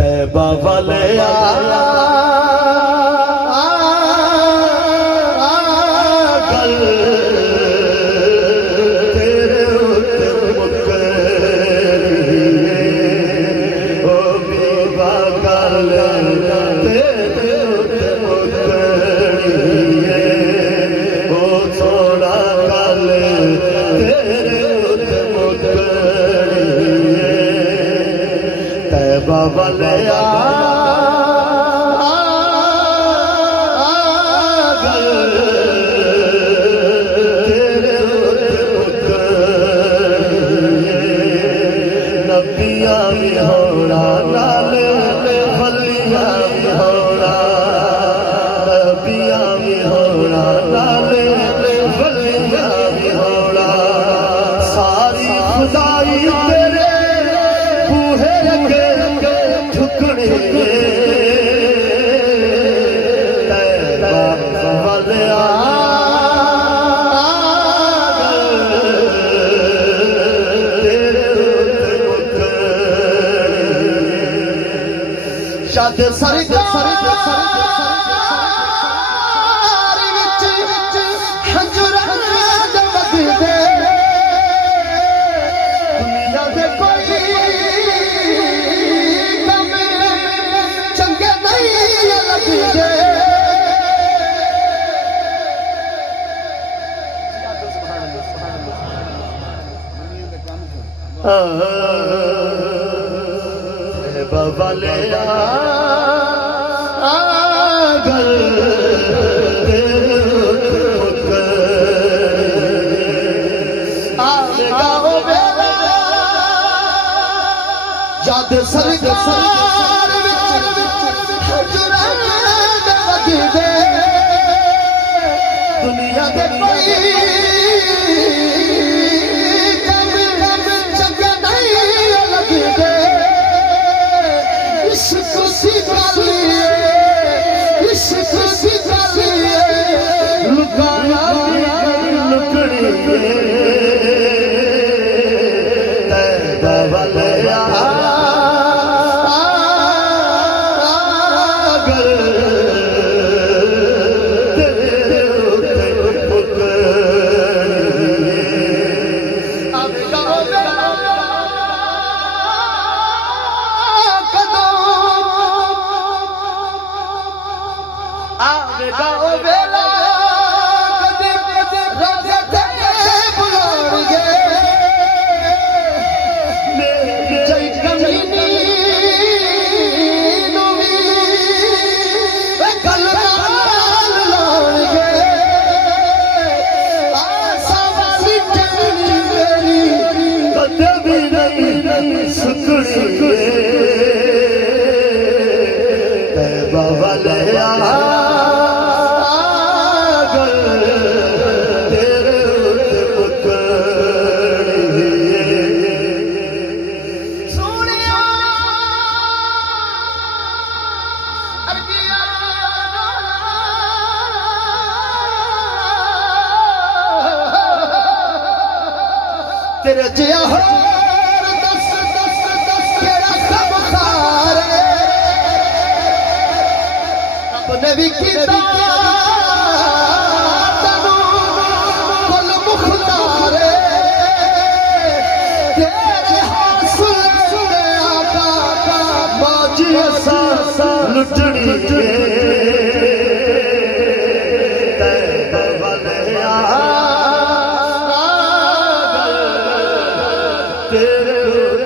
तैबा वाले बलया नबिया भी होना नाल वलिया भी होना नबिया भी होना नाल वलिया भी होना सारी खुदाई तेरे बूहे लगे शाद सरकार विच हंजुरां दे वगदे दुनिया दे कोई कम चंगे नहीं लगदे बवाले जद सरकार दुनिया के कोई चंगे नहीं लगदे इश्क सिखालिए इश्क सिखालिए लुकाया लुकड़ी तैबा वाले तेरे जिया हो तेरा सब सारे अपने भी किया तनु कुल मुखतारे तेरे हासिल सुने आका बाजी सा लुटड़ी तेरे